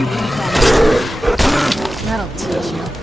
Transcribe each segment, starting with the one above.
you come from? That'll teach you.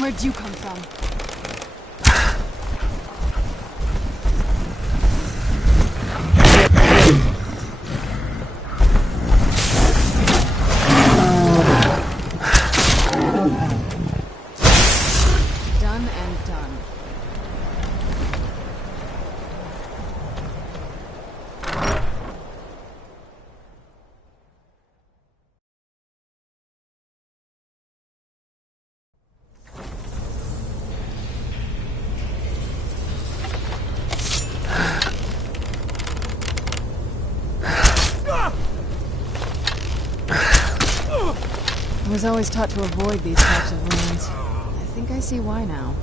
Where'd you come from? I was always taught to avoid these types of ruins. I think I see why now.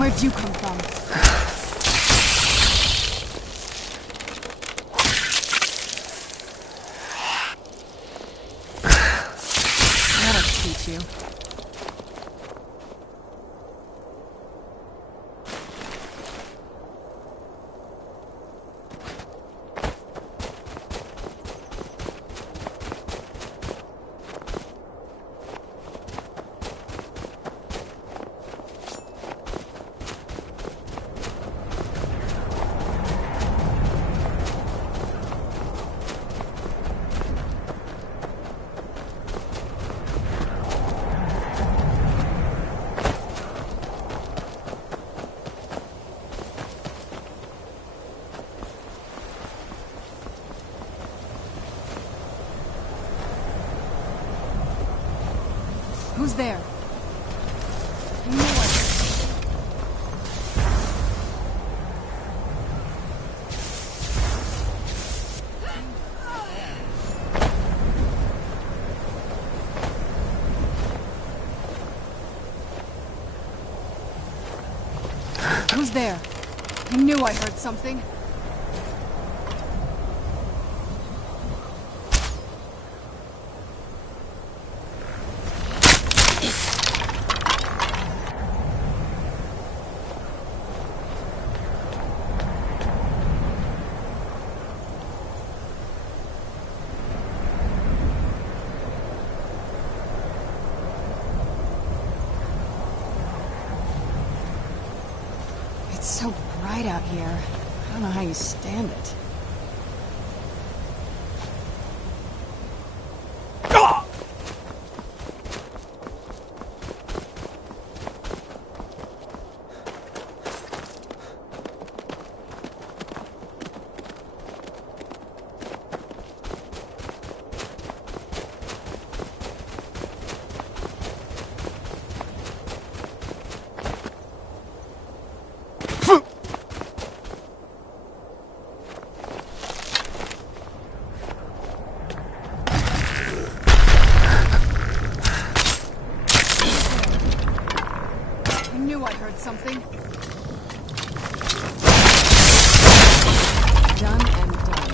Where'd you come from? That'll teach you. Who's there? I knew it. Who's there? I knew I heard something. It's so bright out here. I don't know how you stand it. I heard something. Done and done.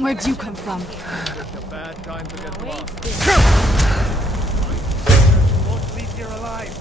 Where'd you come from? It's a bad time to get lost. Won't leave here alive.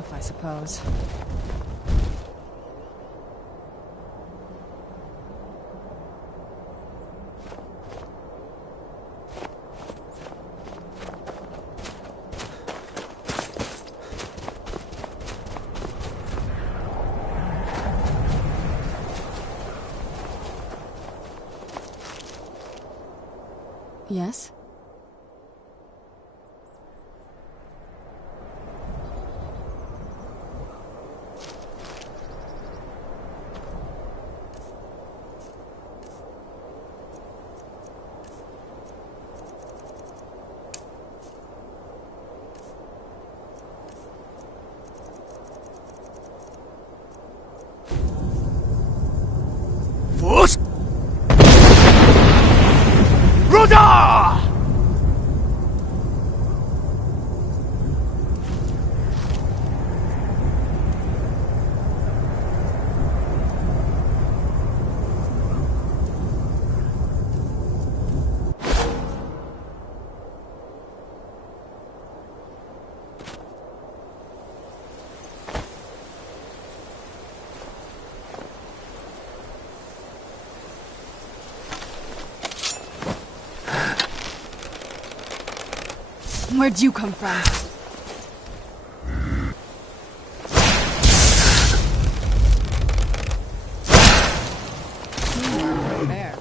off, I suppose. Yes? Force! Rudder! Where'd you come from? There.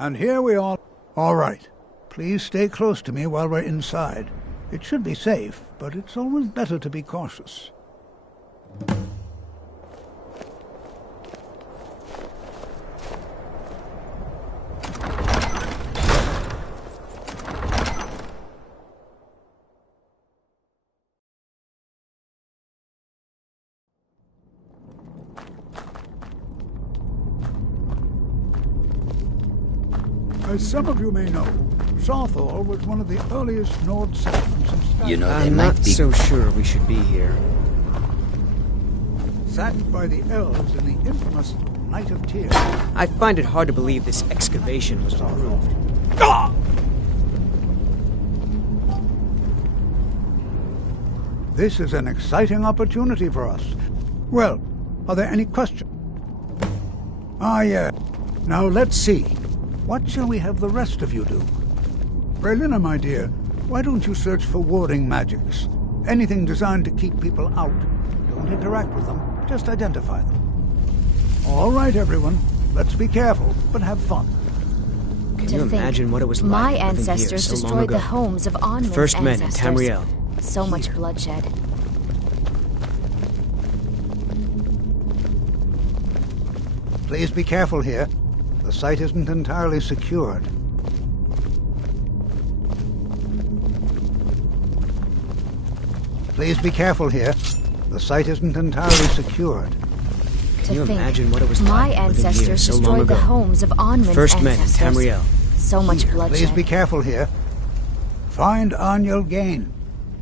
And here we are. All right. Please stay close to me while we're inside. It should be safe, but it's always better to be cautious. As some of you may know, Sarthor was one of the earliest Nord settlements in Skyrim. You know, they I'm might not be... so sure we should be here. Sacked by the elves in the infamous Night of Tears. I find it hard to believe this excavation was approved. This is an exciting opportunity for us. Well, are there any questions? Ah, yeah. Now let's see. What shall we have the rest of you do? Raelina, my dear, why don't you search for warding magics? Anything designed to keep people out. Don't interact with them, just identify them. All right, everyone. Let's be careful, but have fun. Can To you think, imagine what it was like my living here ancestors so long destroyed ago? the homes of Onwin's First men in ancestors. Tamriel. So much bloodshed. Please be careful here. The site isn't entirely secured. Please be careful here. The site isn't entirely secured. Can you To think, imagine what it was my like living here ancestors so long destroyed ago? the homes of Onwin's First men in ancestors. Tamriel. So much bloodshed. Please be careful here. Find Aniel Gain.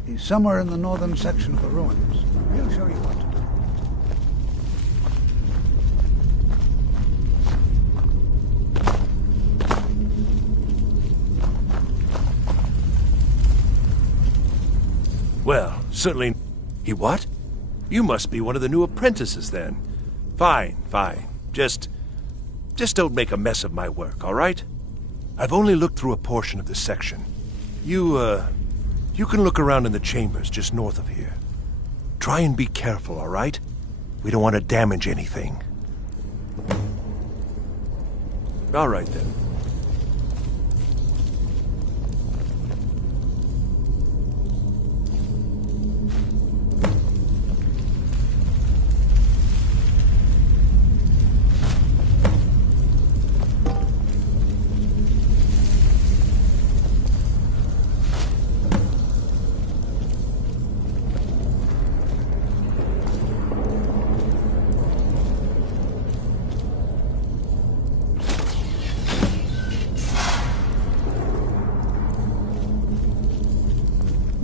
He's somewhere in the northern section of the ruins. He'll show you what to do. Well, certainly... He what? You must be one of the new apprentices, then. Fine, fine. Just don't make a mess of my work, all right? I've only looked through a portion of this section. You can look around in the chambers just north of here. Try and be careful, all right? We don't want to damage anything. All right, then.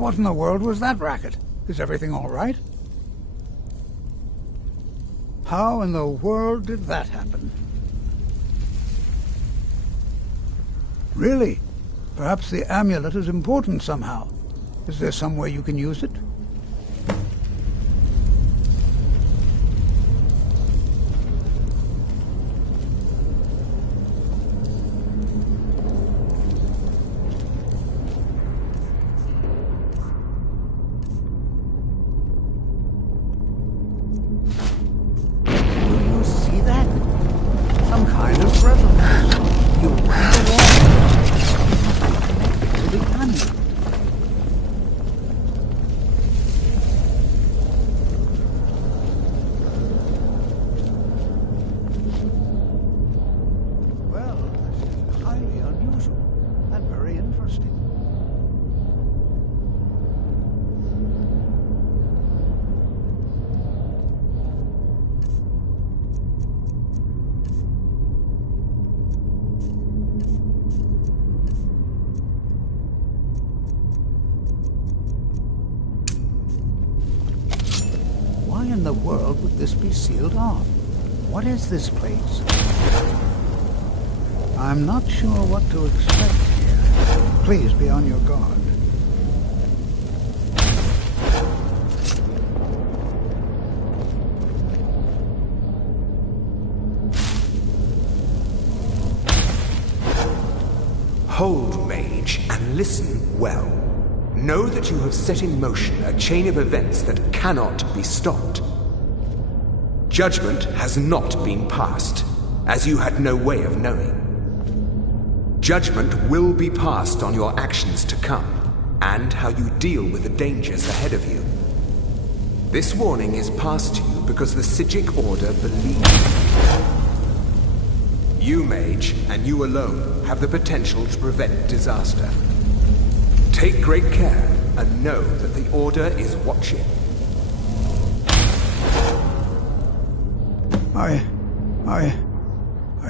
What in the world was that racket? Is everything all right? How in the world did that happen? Really? Perhaps the amulet is important somehow. Is there some way you can use it? Why in the world would this be sealed off? What is this place? I'm not sure what to expect here. Please be on your guard. Hold, mage, and listen well. Know that you have set in motion a chain of events that cannot be stopped. Judgment has not been passed, as you had no way of knowing. Judgment will be passed on your actions to come, and how you deal with the dangers ahead of you. This warning is passed to you because the Psijic Order believes you, mage, and you alone, have the potential to prevent disaster. Take great care, and know that the Order is watching. I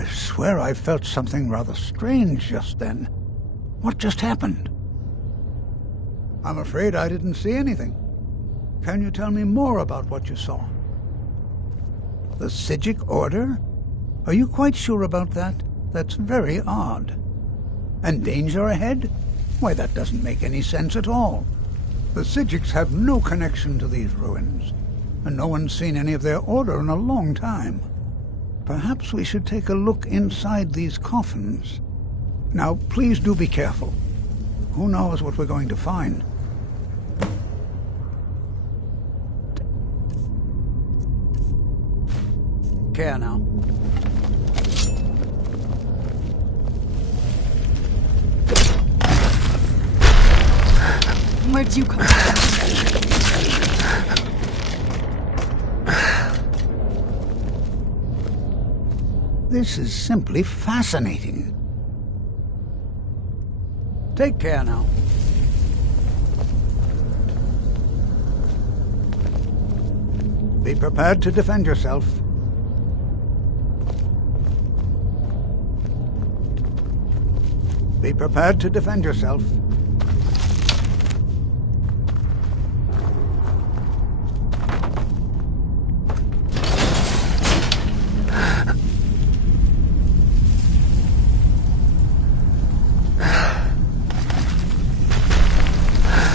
swear I felt something rather strange just then. What just happened? I'm afraid I didn't see anything. Can you tell me more about what you saw? The Psijic Order? Are you quite sure about that? That's very odd. And danger ahead? Why, that doesn't make any sense at all. The Psijics have no connection to these ruins, and no one's seen any of their order in a long time. Perhaps we should take a look inside these coffins. Now, please do be careful. Who knows what we're going to find? Care now. Where'd you come from? This is simply fascinating. Take care now. Be prepared to defend yourself. Be prepared to defend yourself.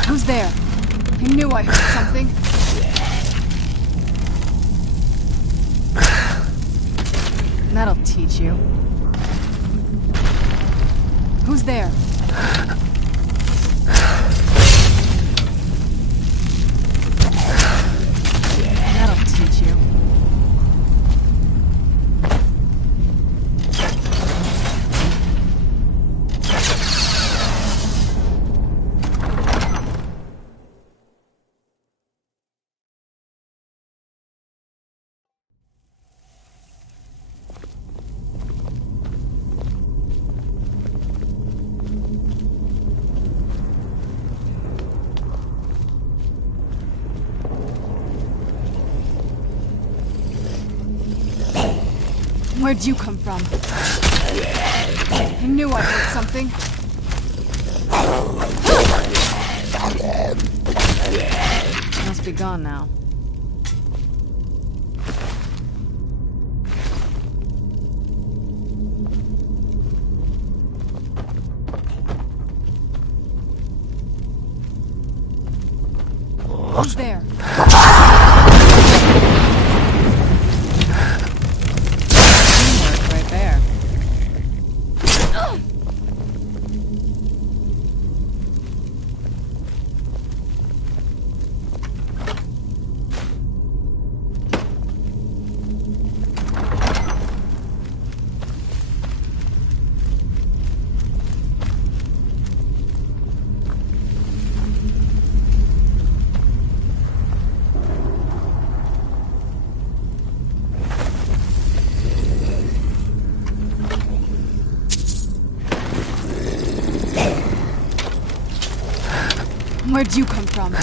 Who's there? I knew I heard something. That'll teach you. Who's there? That'll teach you. Where'd you come from? I knew I heard something. be gone now. Who's there? Teamwork right there. Where'd you come from?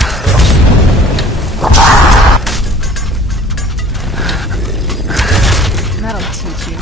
That'll teach you.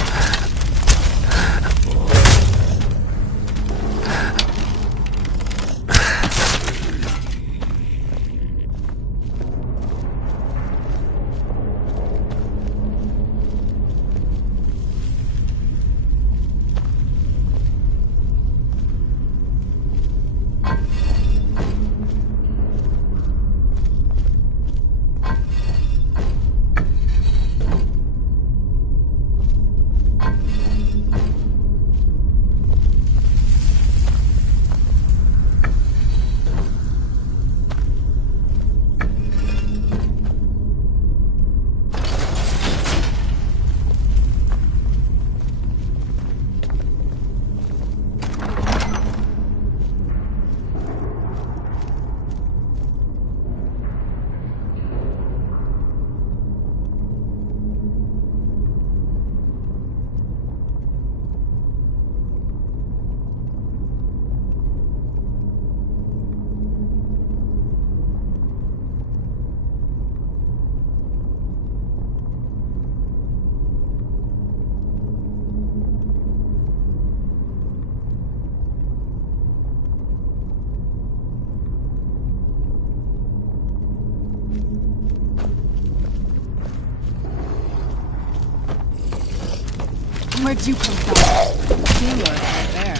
Where'd you come from? Teamwork right there.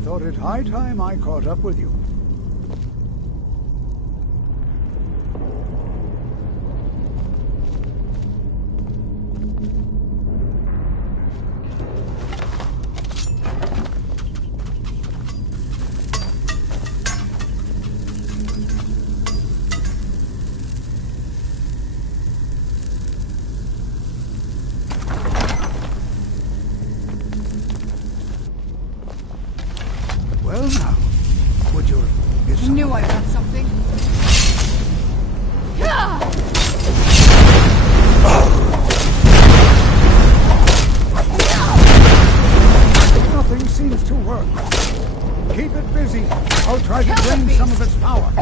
thought it high time I caught up with you. Well now, would you get some? Knew I got something. Nothing seems to work. Keep it busy. I'll try to drain some of its power.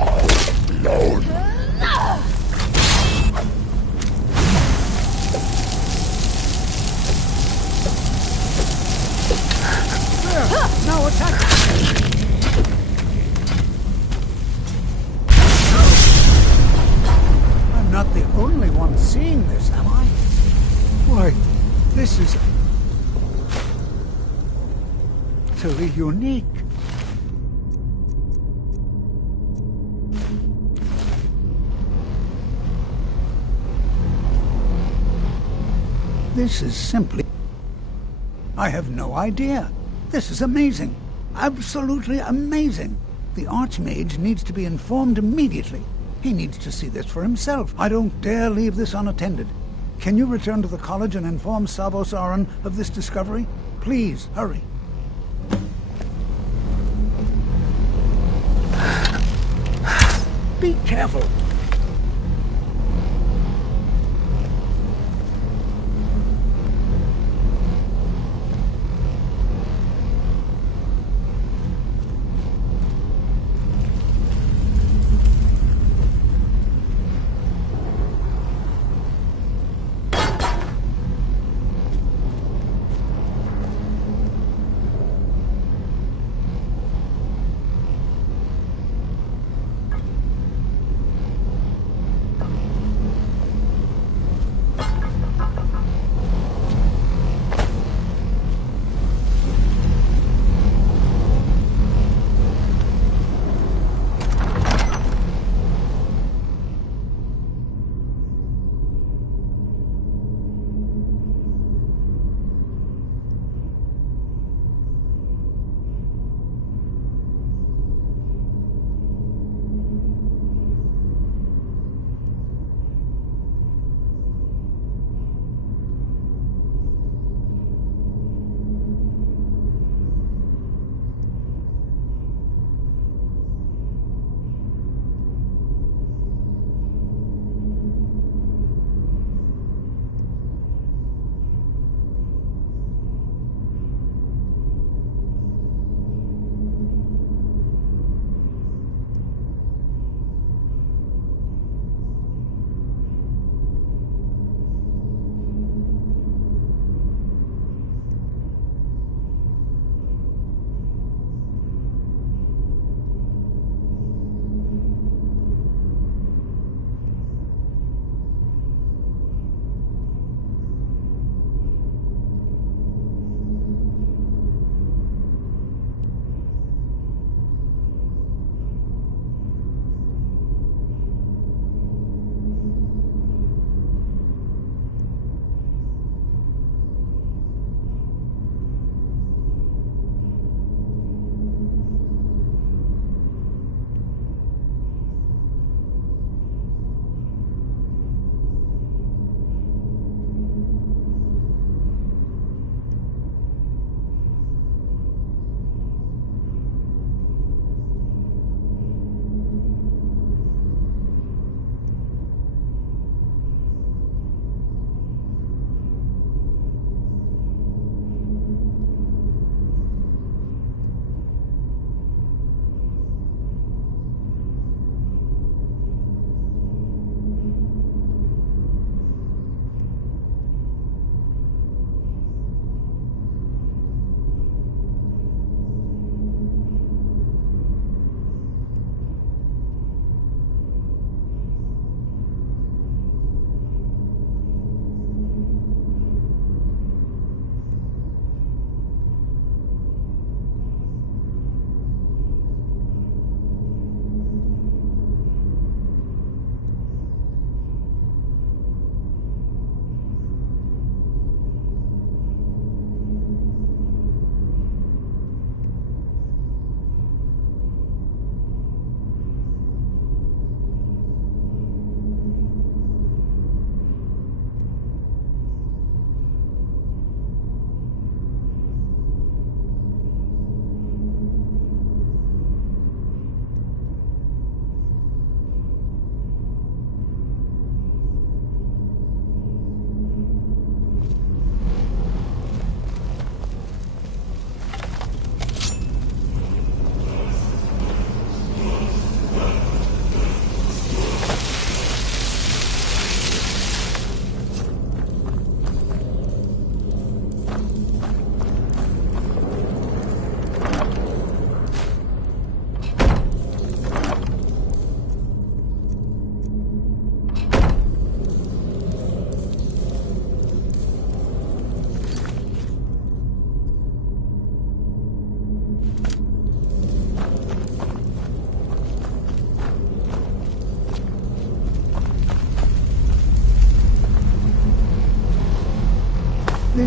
There, now attack. I'm not the only one seeing this, am I? Why, this is utterly unique. This is simply... I have no idea. This is amazing. Absolutely amazing. The Archmage needs to be informed immediately. He needs to see this for himself. I don't dare leave this unattended. Can you return to the college and inform Savos Aran of this discovery? Please, hurry. Be careful.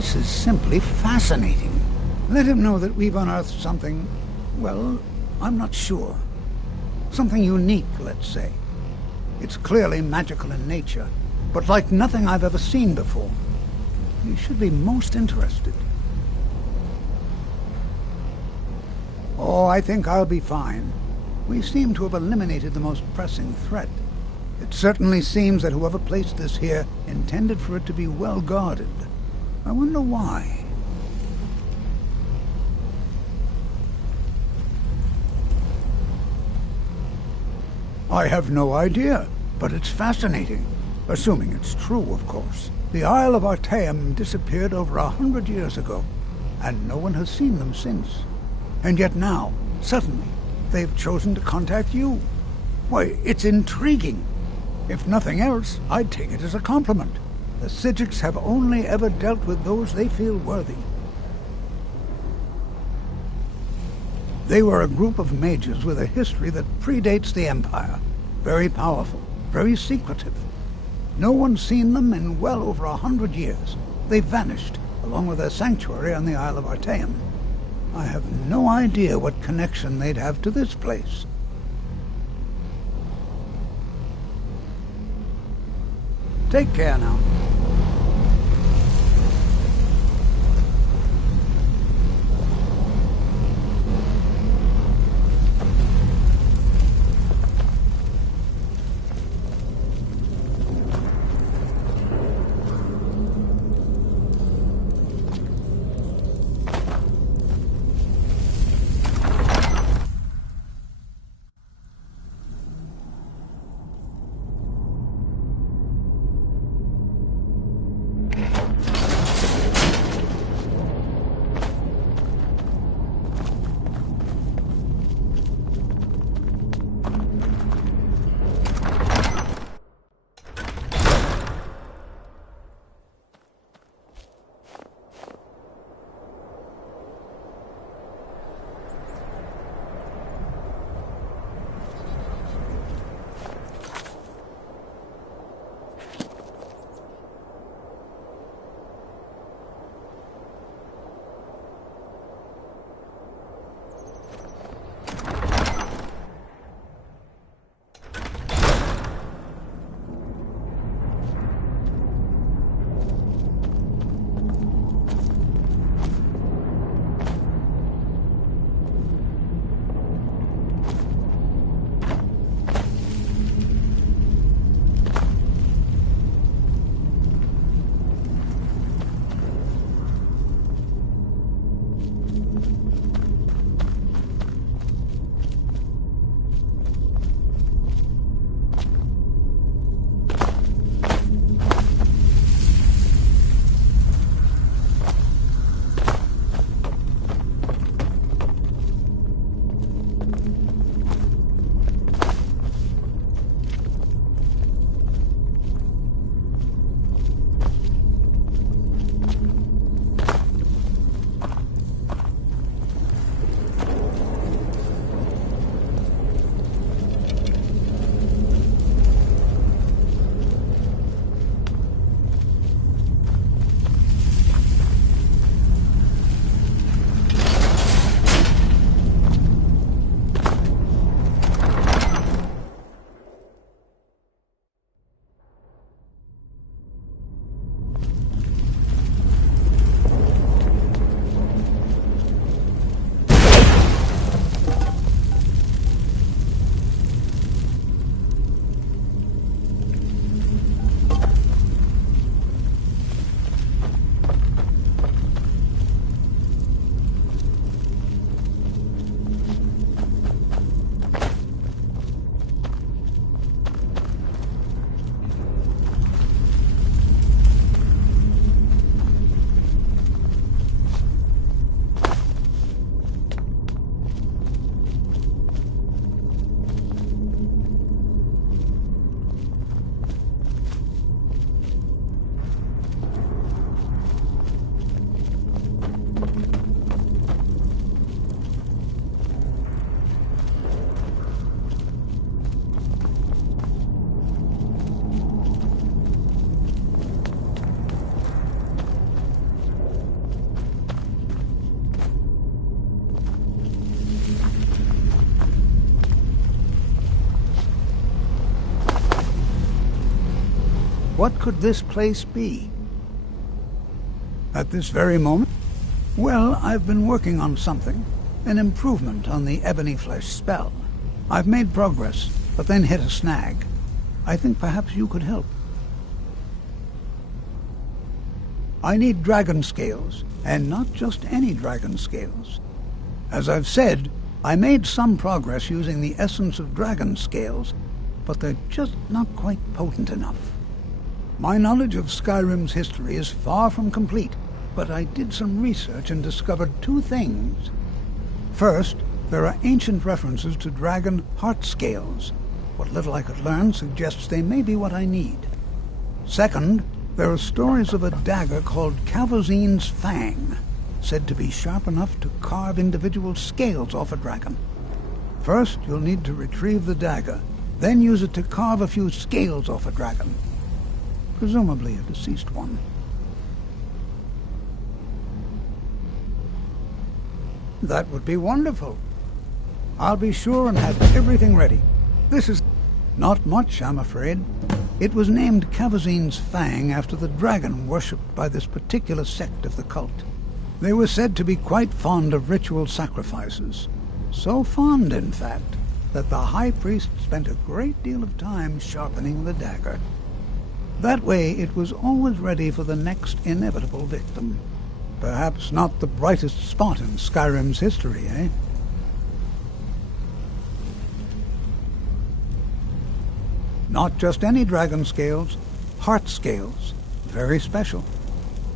This is simply fascinating. Let him know that we've unearthed something, well, I'm not sure. Something unique, let's say. It's clearly magical in nature, but like nothing I've ever seen before. He should be most interested. Oh, I think I'll be fine. We seem to have eliminated the most pressing threat. It certainly seems that whoever placed this here intended for it to be well guarded. I wonder why. I have no idea, but it's fascinating. Assuming it's true, of course. The Isle of Artaeum disappeared over 100 years ago, and no one has seen them since. And yet now, suddenly, they've chosen to contact you. Why, it's intriguing. If nothing else, I'd take it as a compliment. The Psijics have only ever dealt with those they feel worthy. They were a group of mages with a history that predates the Empire. Very powerful, very secretive. No one's seen them in well over 100 years. They vanished, along with their sanctuary on the Isle of Artaeum. I have no idea what connection they'd have to this place. Take care now. What could this place be? At this very moment? Well, I've been working on something. An improvement on the ebony flesh spell. I've made progress, but then hit a snag. I think perhaps you could help. I need dragon scales, and not just any dragon scales. As I've said, I made some progress using the essence of dragon scales, but they're just not quite potent enough. My knowledge of Skyrim's history is far from complete, but I did some research and discovered two things. First, there are ancient references to dragon heart scales. What little I could learn suggests they may be what I need. Second, there are stories of a dagger called Cavazine's Fang, said to be sharp enough to carve individual scales off a dragon. First, you'll need to retrieve the dagger, then use it to carve a few scales off a dragon. Presumably a deceased one. That would be wonderful. I'll be sure and have everything ready. This is not much, I'm afraid. It was named Cavazine's Fang after the dragon worshipped by this particular sect of the cult. They were said to be quite fond of ritual sacrifices. So fond, in fact, that the high priest spent a great deal of time sharpening the dagger. That way it was always ready for the next inevitable victim. Perhaps not the brightest spot in Skyrim's history, eh? Not just any dragon scales, heart scales. Very special.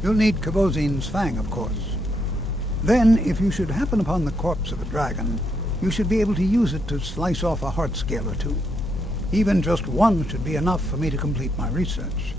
You'll need Cavazine's Fang, of course. Then, if you should happen upon the corpse of a dragon, you should be able to use it to slice off a heart scale or two. Even just one should be enough for me to complete my research.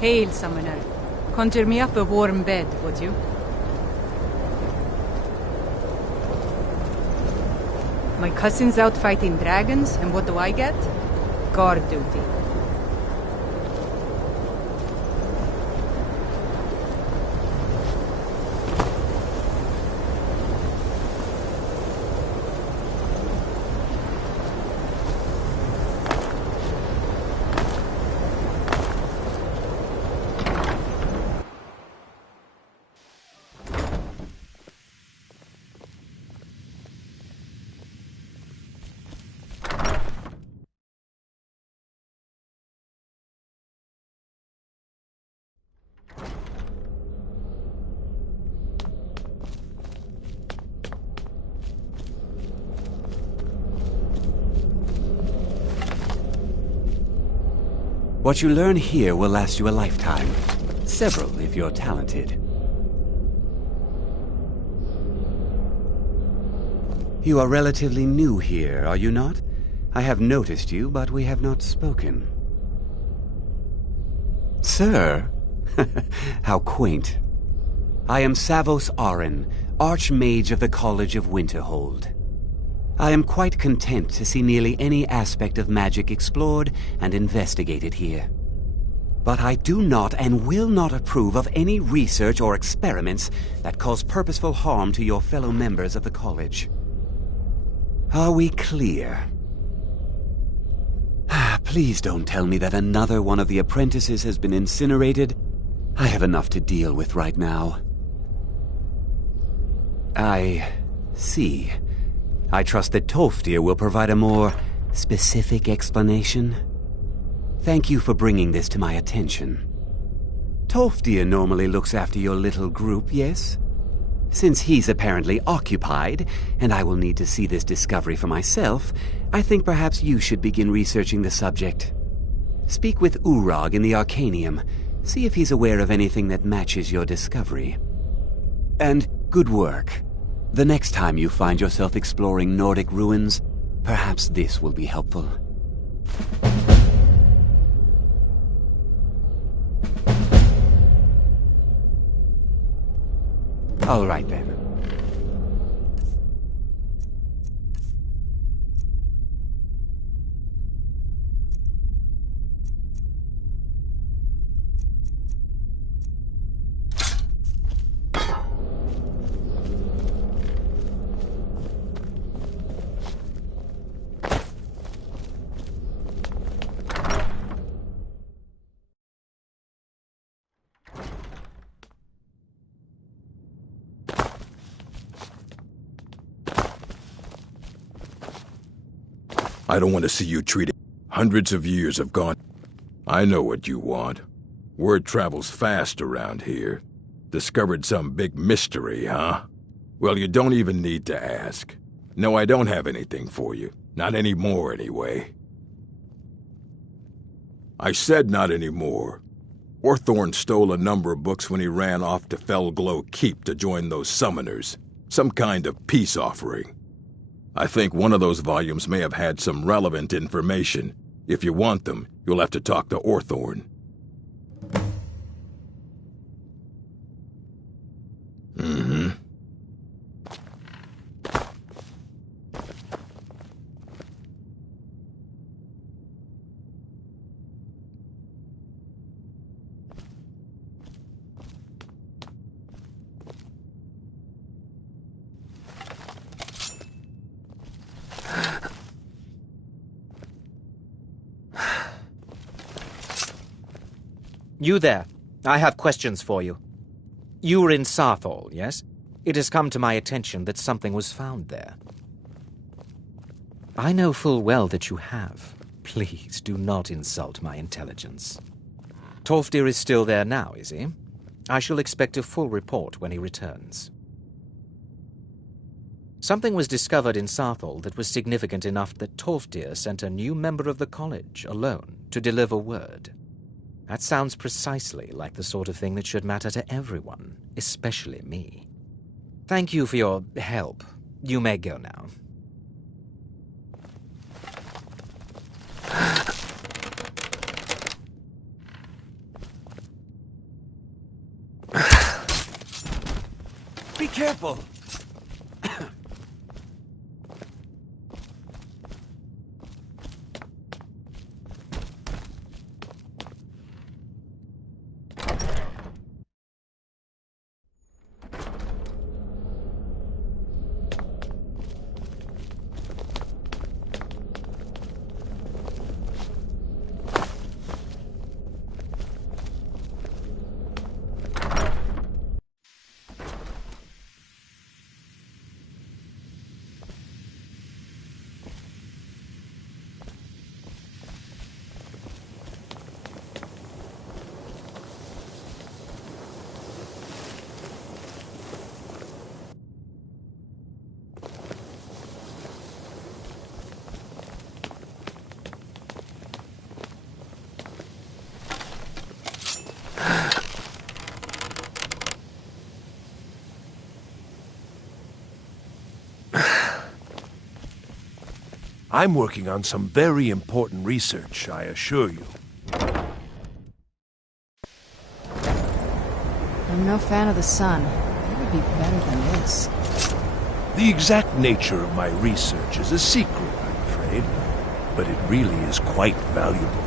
Hail, summoner. Conjure me up a warm bed, would you? My cousin's out fighting dragons, and what do I get? Guard duty. What you learn here will last you a lifetime. Several, if you're talented. You are relatively new here, are you not? I have noticed you, but we have not spoken. Sir? How quaint. I am Savos Arin, Archmage of the College of Winterhold. I am quite content to see nearly any aspect of magic explored and investigated here. But I do not and will not approve of any research or experiments that cause purposeful harm to your fellow members of the college. Are we clear? Please don't tell me that another one of the apprentices has been incinerated. I have enough to deal with right now. I see. I trust that Tolfdir will provide a more specific explanation. Thank you for bringing this to my attention. Tolfdir normally looks after your little group, yes? Since he's apparently occupied, and I will need to see this discovery for myself, I think perhaps you should begin researching the subject. Speak with Urag in the Arcanium. See if he's aware of anything that matches your discovery. And good work. The next time you find yourself exploring Nordic ruins, perhaps this will be helpful. All right then. I don't want to see you treated. Hundreds of years have gone. I know what you want. Word travels fast around here. Discovered some big mystery, huh? Well, you don't even need to ask. No, I don't have anything for you. Not anymore, anyway. I said not anymore. Orthorn stole a number of books when he ran off to Felglow Keep to join those summoners. Some kind of peace offering. I think one of those volumes may have had some relevant information. If you want them, you'll have to talk to Orthorn. Mm-hmm. You there. I have questions for you. You were in Sarthol, yes? It has come to my attention that something was found there. I know full well that you have. Please do not insult my intelligence. Tolfdir is still there now, is he? I shall expect a full report when he returns. Something was discovered in Sarthol that was significant enough that Tolfdir sent a new member of the college alone to deliver word. That sounds precisely like the sort of thing that should matter to everyone, especially me. Thank you for your help. You may go now. Be careful! I'm working on some very important research, I assure you. I'm no fan of the sun. It would be better than this. The exact nature of my research is a secret, I'm afraid, but it really is quite valuable.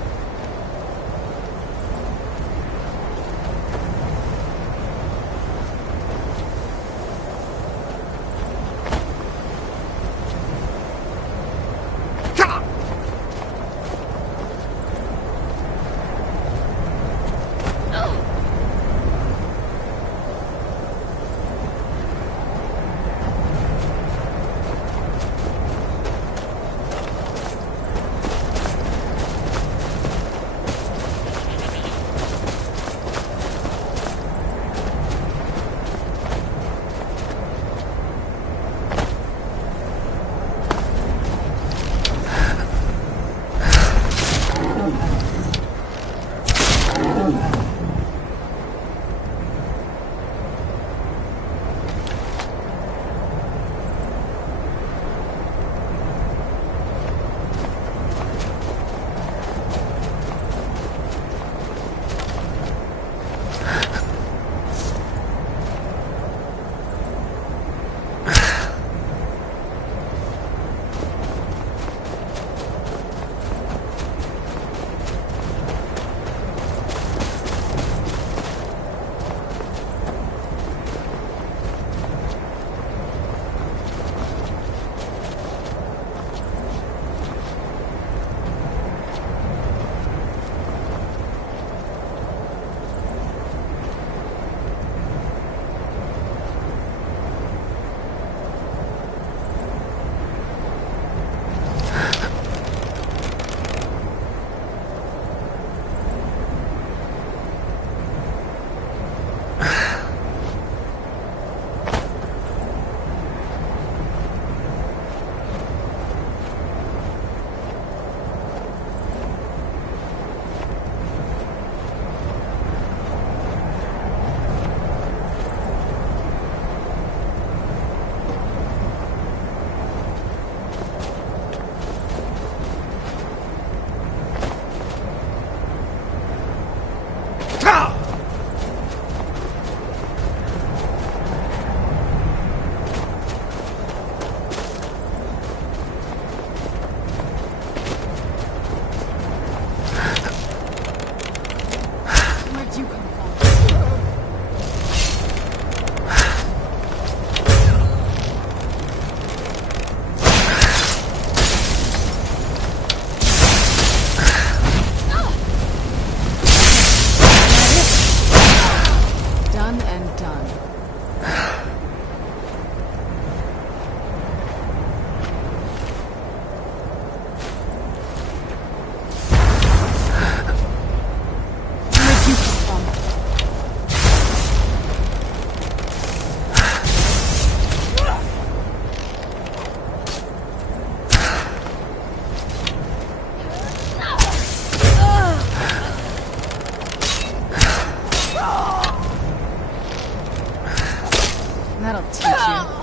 That'll teach you.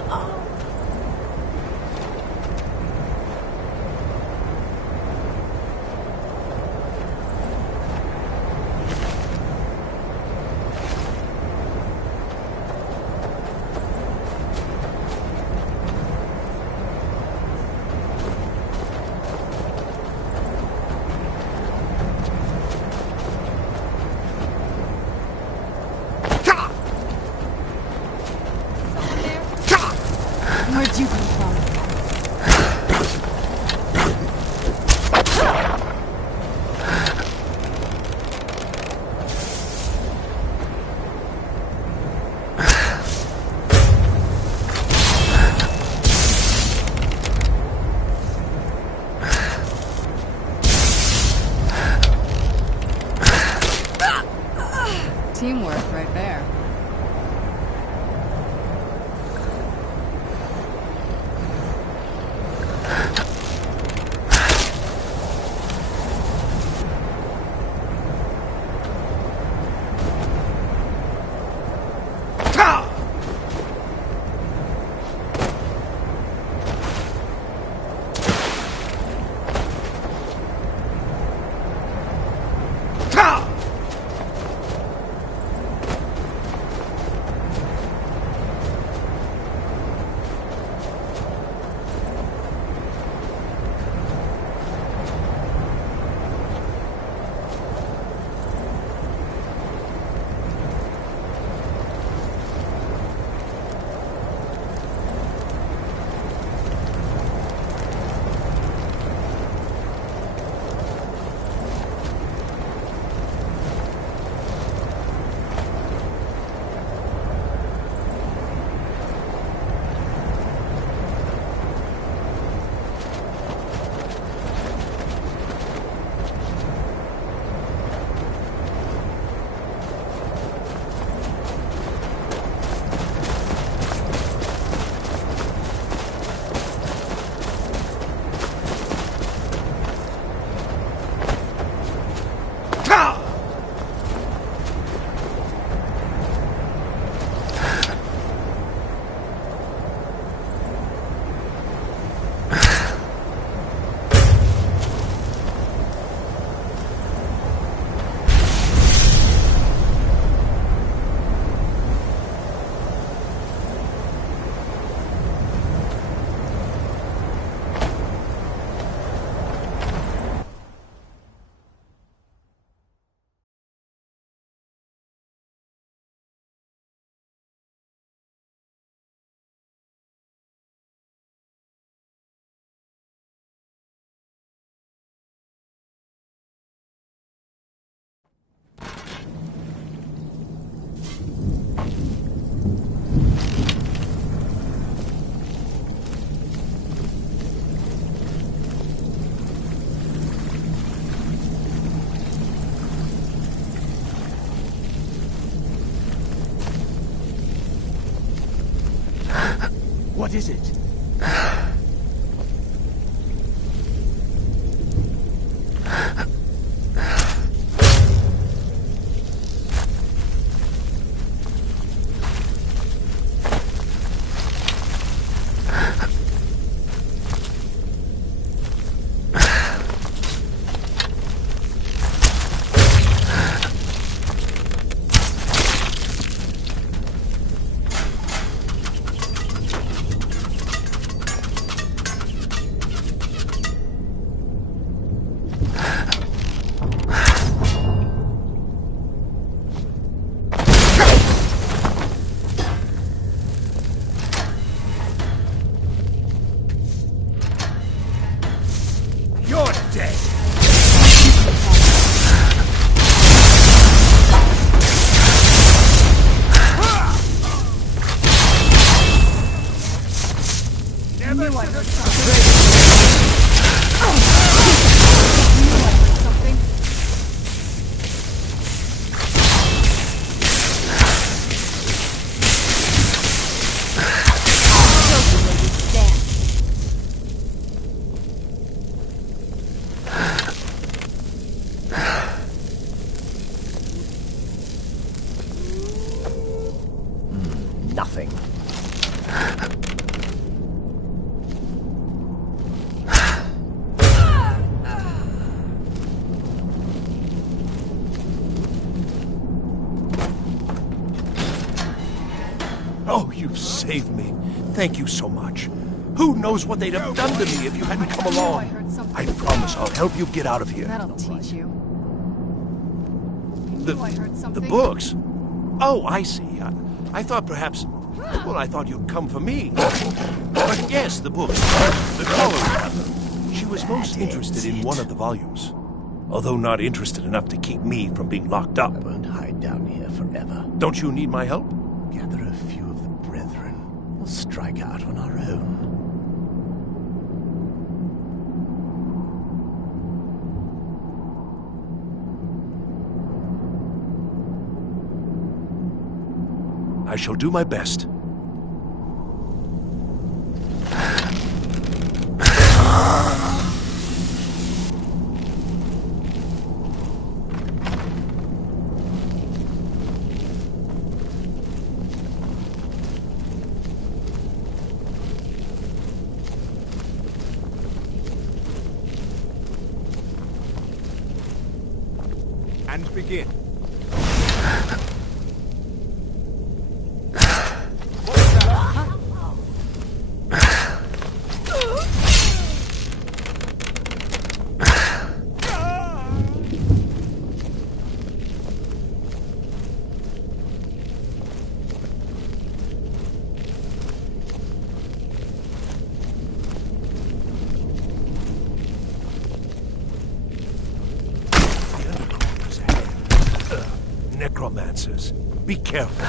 Where'd you come from? Teamwork right there. What is it? Nothing. Oh, you've saved me. Thank you so much. Who knows what they'd have done to me if you hadn't come along? I promise I'll help you get out of here. That'll teach you. The books? Oh, I see. I thought perhaps... Well, I thought you'd come for me. But yes, the books. The caller, she was most interested in one of the volumes. Although not interested enough to keep me from being locked up. I won't hide down here forever. Don't you need my help? Gather a few of the brethren. We'll strike out on our own. I shall do my best. And begin. Necromancers. Be careful.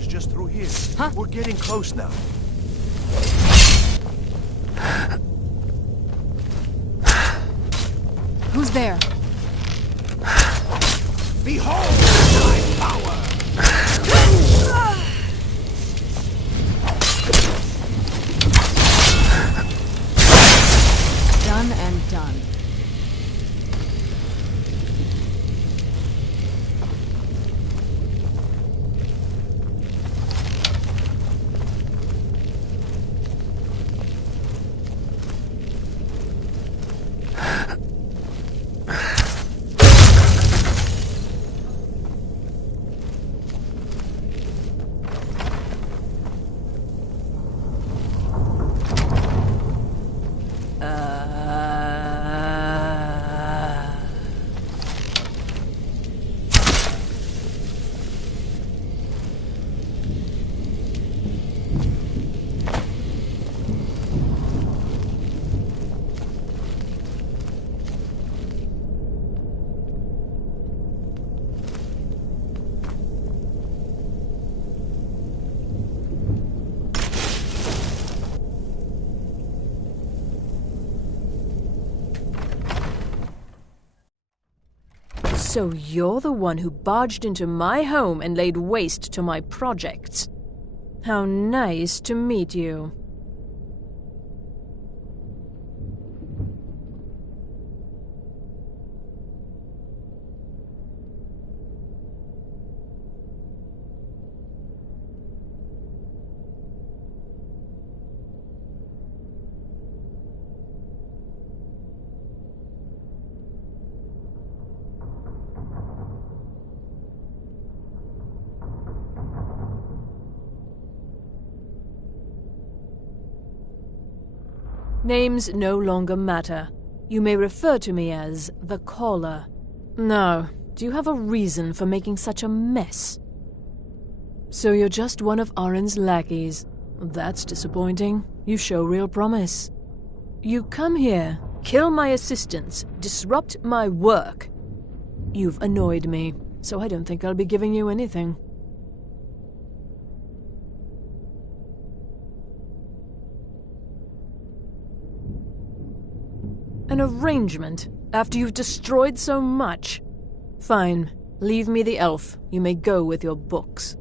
is just through here. Huh? We're getting close now. Who's there? Behold my power! Done and done. So you're the one who barged into my home and laid waste to my projects. How nice to meet you. Names no longer matter. You may refer to me as the Caller. Now, do you have a reason for making such a mess? So you're just one of Arin's lackeys. That's disappointing. You show real promise. You come here, kill my assistants, disrupt my work. You've annoyed me, so I don't think I'll be giving you anything. An arrangement, after you've destroyed so much? Fine. Leave me the elf. You may go with your books.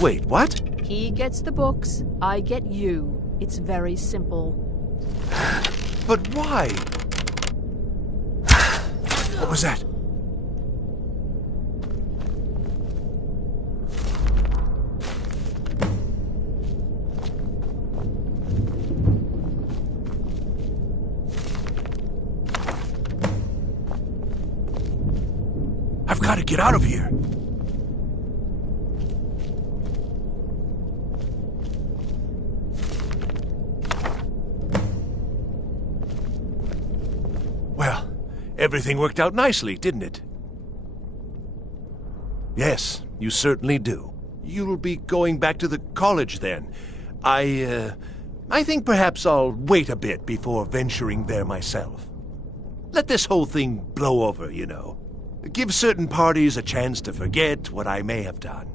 Wait, what? He gets the books, I get you. It's very simple. But why? What was that? I've got to get out of here. Well, everything worked out nicely, didn't it? Yes, you certainly do. You'll be going back to the college then. I think perhaps I'll wait a bit before venturing there myself. Let this whole thing blow over, you know. Give certain parties a chance to forget what I may have done.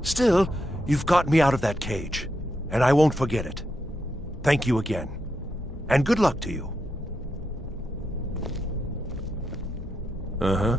Still, you've got me out of that cage, and I won't forget it. Thank you again, and good luck to you. Uh-huh.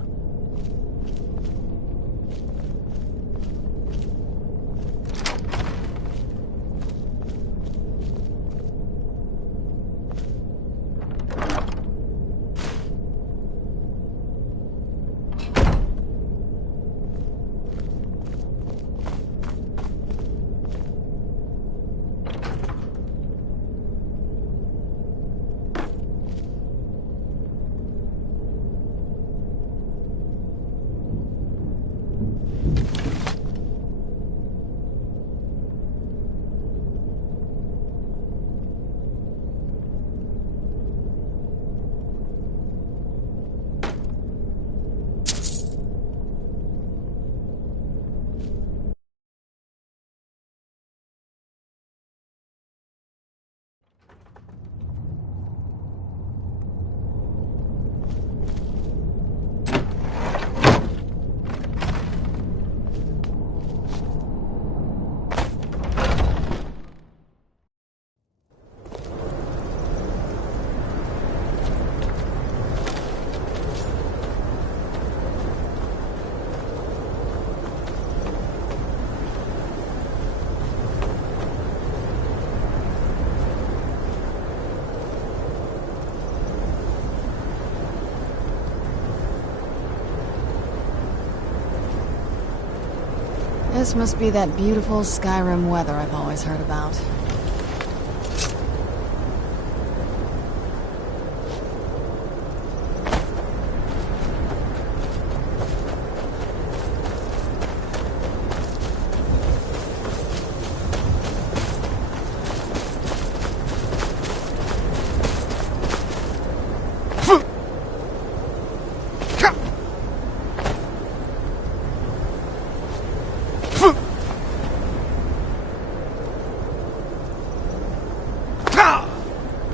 This must be that beautiful Skyrim weather I've always heard about.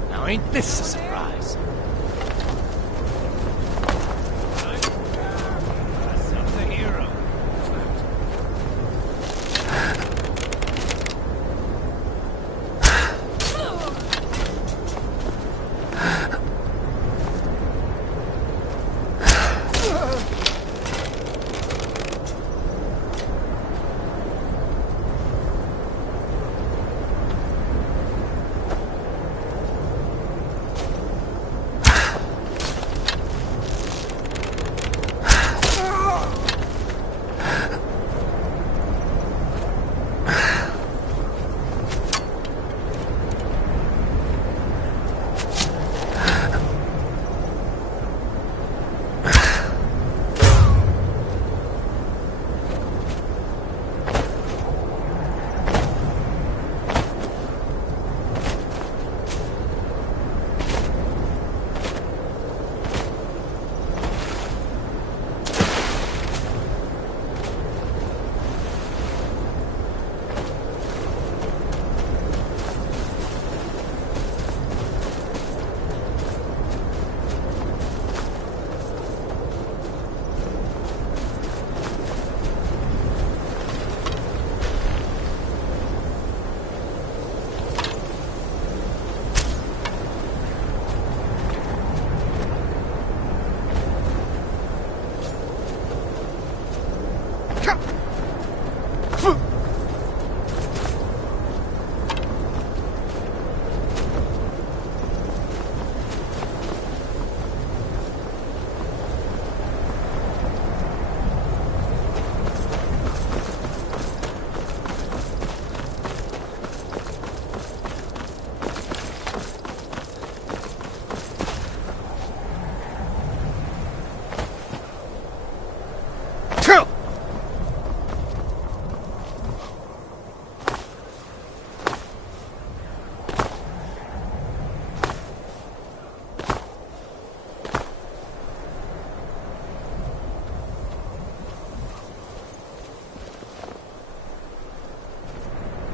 Now ain't this a surprise? Of the hero.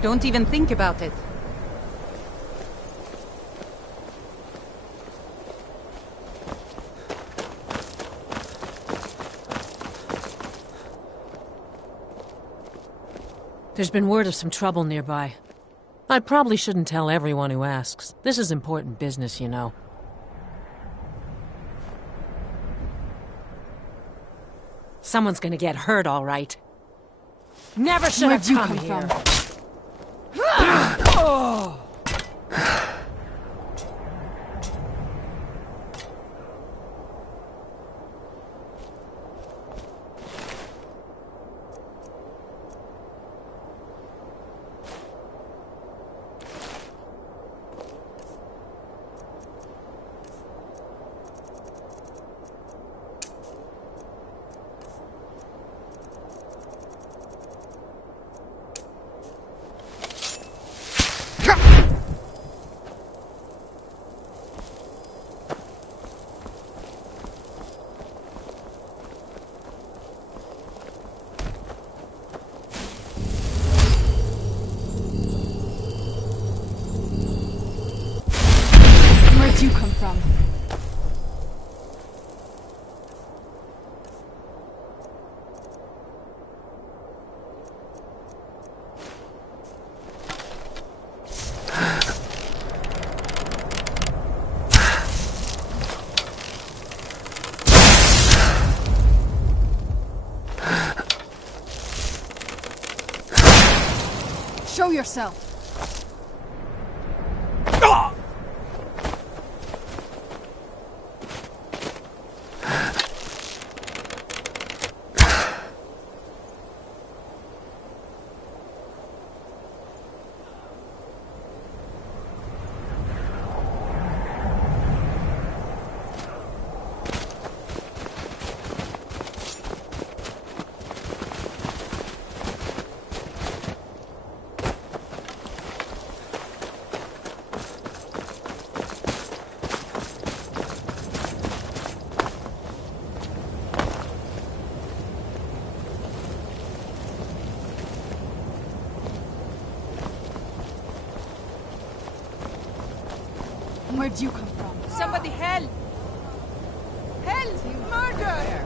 Don't even think about it. There's been word of some trouble nearby. I probably shouldn't tell everyone who asks. This is important business, you know. Someone's gonna get hurt, all right. Never should have come here. Where'd you come from? Show yourself. Where'd you come from? Somebody help! Help! Murder!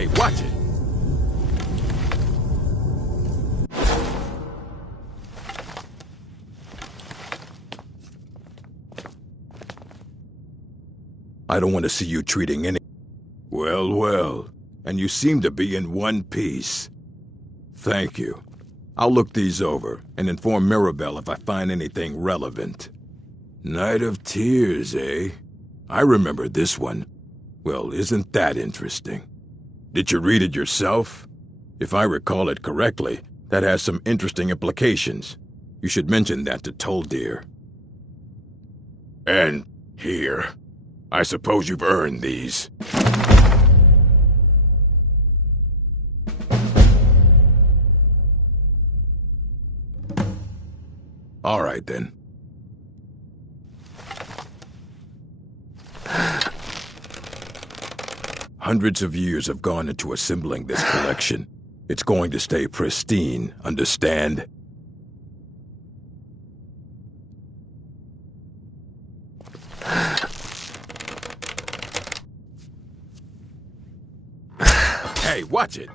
Hey, watch it! I don't want to see you treating any... Well, well. And you seem to be in one piece. Thank you. I'll look these over and inform Mirabelle if I find anything relevant. Night of Tears, eh? I remember this one. Well, isn't that interesting? Did you read it yourself? If I recall it correctly, that has some interesting implications. You should mention that to Toldir. And here. I suppose you've earned these. All right, then. Hundreds of years have gone into assembling this collection. It's going to stay pristine, understand? Hey, watch it!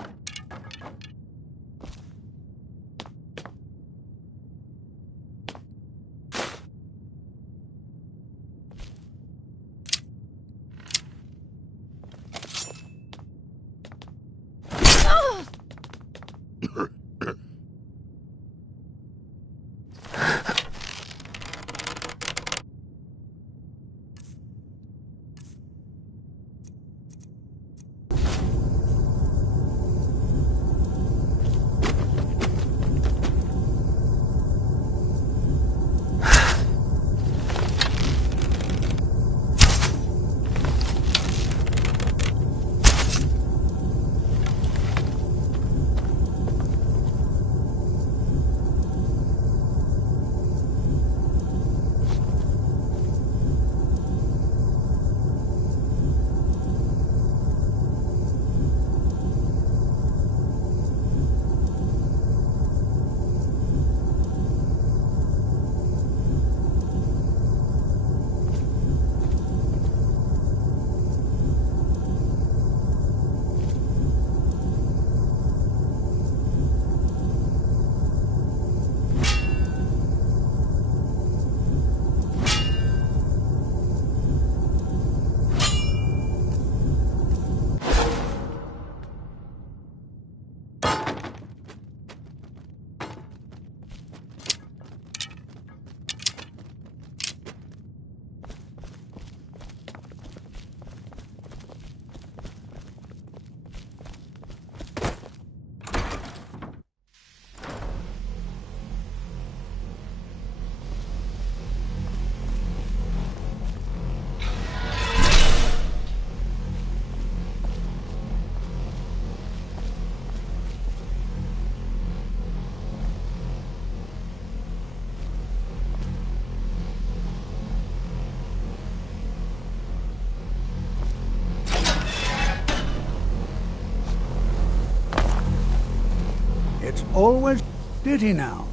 always... Did he now?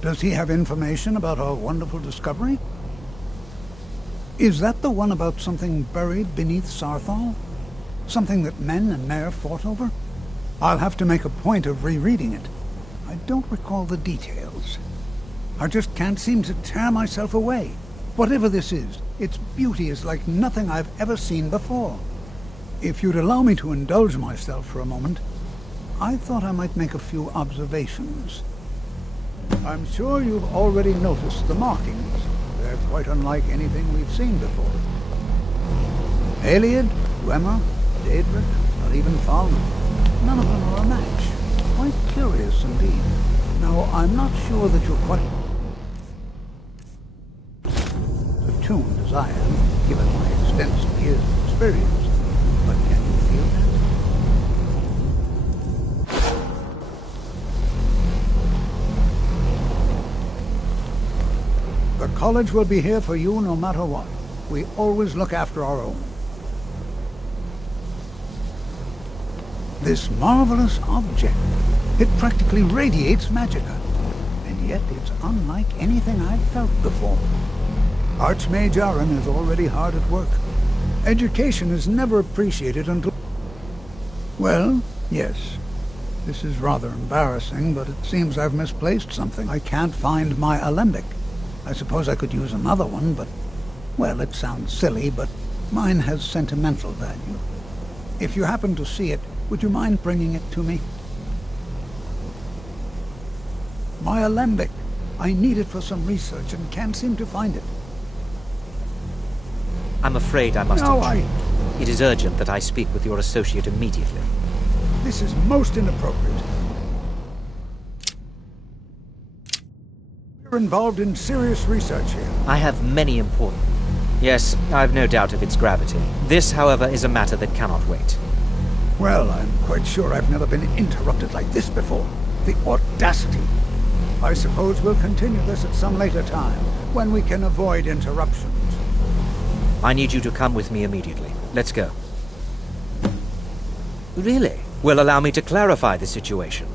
Does he have information about our wonderful discovery? Is that the one about something buried beneath Sarthal? Something that men and Mare fought over? I'll have to make a point of rereading it. I don't recall the details. I just can't seem to tear myself away. Whatever this is, its beauty is like nothing I've ever seen before. If you'd allow me to indulge myself for a moment, I thought I might make a few observations. I'm sure you've already noticed the markings. They're quite unlike anything we've seen before. Aliad, Dwemer, Daedric, or even Falmer. None of them are a match. Quite curious indeed. Now, I'm not sure that you're quite attuned as I am, given my extensive years of experience. But can you feel that? The college will be here for you no matter what. We always look after our own. This marvelous object, it practically radiates magicka. And yet it's unlike anything I've felt before. Archmage Aaron is already hard at work. Education is never appreciated until... Well, yes. This is rather embarrassing, but it seems I've misplaced something. I can't find my alembic. I suppose I could use another one, but... Well, it sounds silly, but mine has sentimental value. If you happen to see it, would you mind bringing it to me? My alembic. I need it for some research and can't seem to find it. I'm afraid I must No, intrude. It is urgent that I speak with your associate immediately. This is most inappropriate. We're involved in serious research here. I have many important... Yes, I've no doubt of its gravity. This, however, is a matter that cannot wait. Well, I'm quite sure I've never been interrupted like this before. The audacity. I suppose we'll continue this at some later time, when we can avoid interruptions. I need you to come with me immediately. Let's go. Really? Well, allow me to clarify the situation.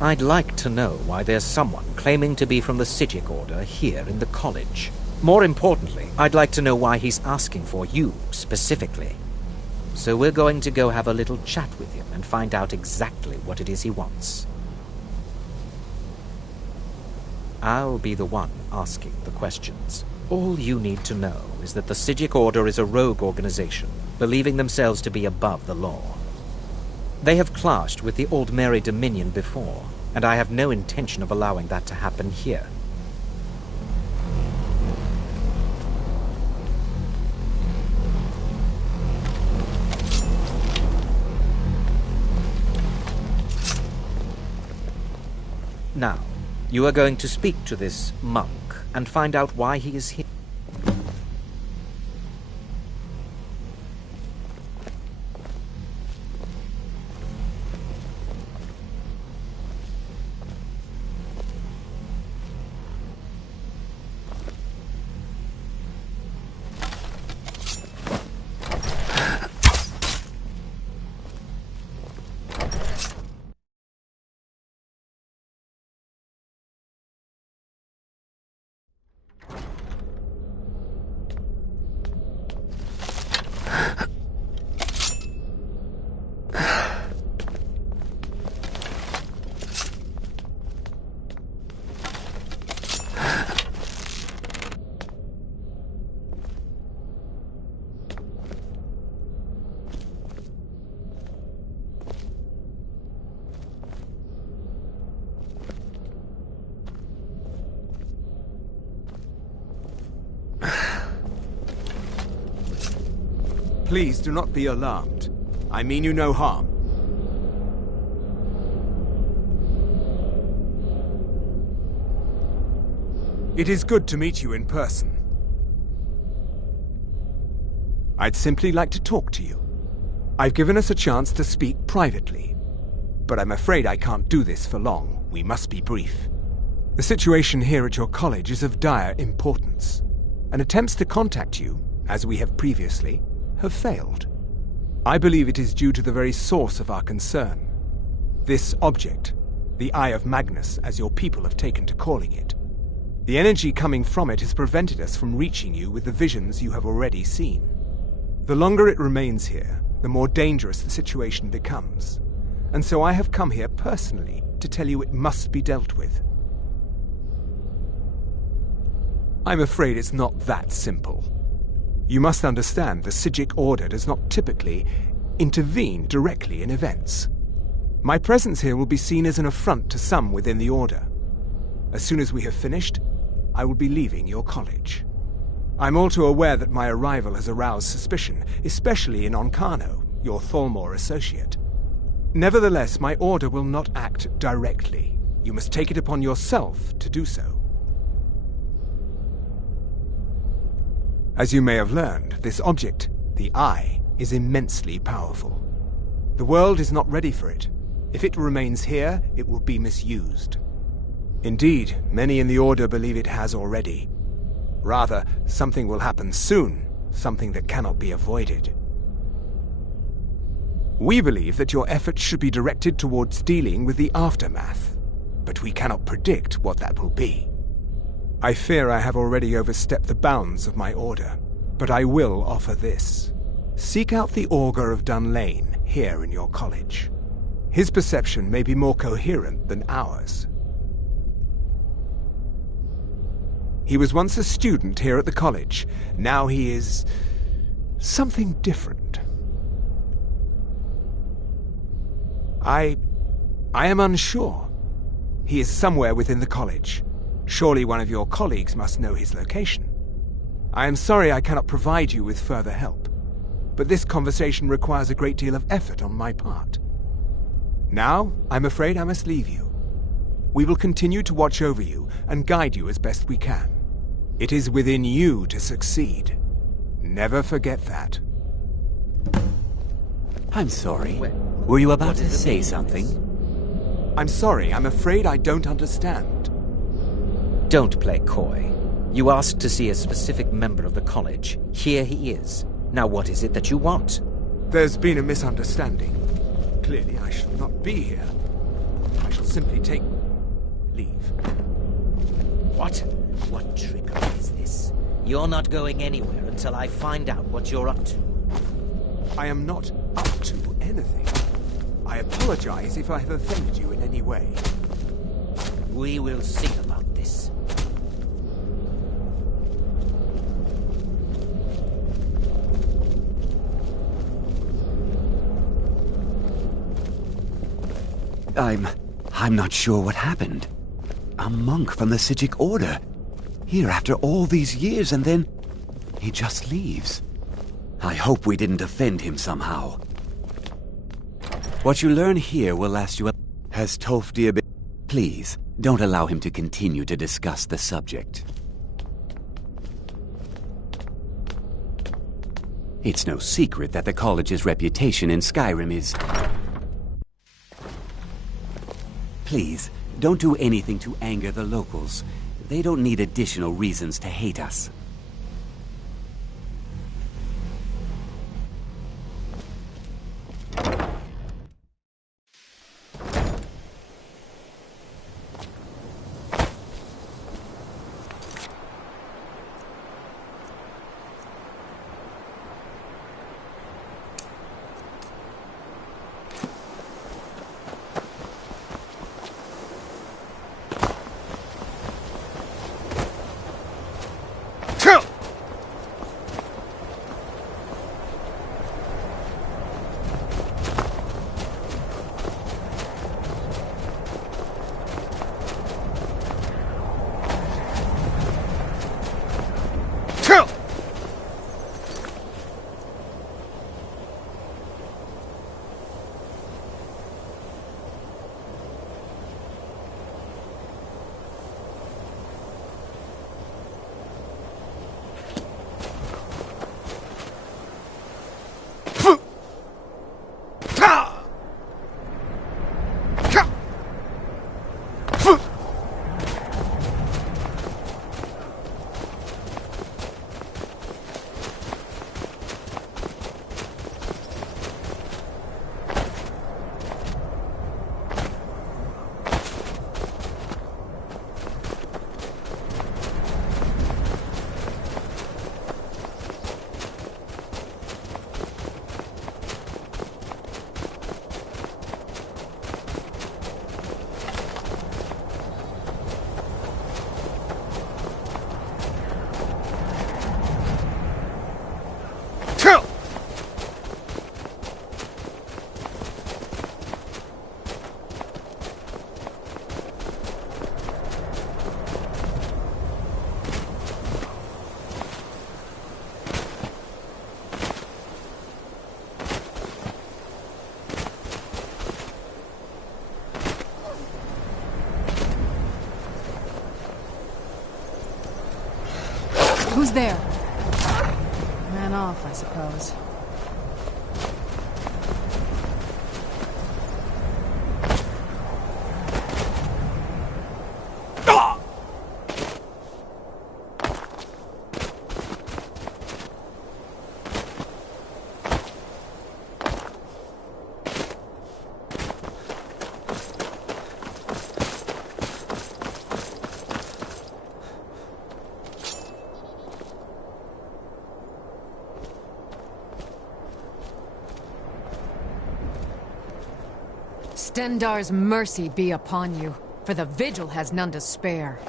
I'd like to know why there's someone claiming to be from the Psijic Order here in the college. More importantly, I'd like to know why he's asking for you, specifically. So we're going to go have a little chat with him and find out exactly what it is he wants. I'll be the one asking the questions. All you need to know is that the Psijic Order is a rogue organization, believing themselves to be above the law. They have clashed with the Old Mary Dominion before, and I have no intention of allowing that to happen here. Now, you are going to speak to this monk and find out why he is here. Please do not be alarmed. I mean you no harm. It is good to meet you in person. I'd simply like to talk to you. I've given us a chance to speak privately, but I'm afraid I can't do this for long. We must be brief. The situation here at your college is of dire importance, and attempts to contact you, as we have previously, have failed. I believe it is due to the very source of our concern. This object, The Eye of Magnus, as your people have taken to calling it. The energy coming from it has prevented us from reaching you with the visions you have already seen. The longer it remains here, the more dangerous the situation becomes. And so I have come here personally to tell you it must be dealt with. I'm afraid it's not that simple. You must understand the Psijic Order does not typically intervene directly in events. My presence here will be seen as an affront to some within the Order. As soon as we have finished, I will be leaving your college. I'm all too aware that my arrival has aroused suspicion, especially in Onkano, your Thalmor associate. Nevertheless, my order will not act directly. You must take it upon yourself to do so. As you may have learned, this object, the Eye, is immensely powerful. The world is not ready for it. If it remains here, it will be misused. Indeed, many in the Order believe it has already. Rather, something will happen soon, something that cannot be avoided. We believe that your efforts should be directed towards dealing with the aftermath, but we cannot predict what that will be. I fear I have already overstepped the bounds of my order, but I will offer this. Seek out the Augur of Dunlane here in your college. His perception may be more coherent than ours. He was once a student here at the college. Now he is something different. I am unsure. He is somewhere within the college. Surely one of your colleagues must know his location. I am sorry I cannot provide you with further help, but this conversation requires a great deal of effort on my part. Now, I'm afraid I must leave you. We will continue to watch over you and guide you as best we can. It is within you to succeed. Never forget that. I'm sorry. Were you about to say something? I'm sorry, I'm afraid I don't understand. Don't play coy. You asked to see a specific member of the college. Here he is. Now what is it that you want? There's been a misunderstanding. Clearly I should not be here. I shall simply take leave. What? What trickery is this? You're not going anywhere until I find out what you're up to. I am not up to anything. I apologize if I have offended you in any way. We will see about this. I'm not sure what happened. A monk from the Psijic Order. Here after all these years, and then he just leaves. I hope we didn't offend him somehow. What you learn here will last you. Has Tolfdir been... Please, don't allow him to continue to discuss the subject. It's no secret that the college's reputation in Skyrim is... Please, don't do anything to anger the locals. They don't need additional reasons to hate us. Who's there? Ran off, I suppose. Stendar's mercy be upon you, for the Vigil has none to spare.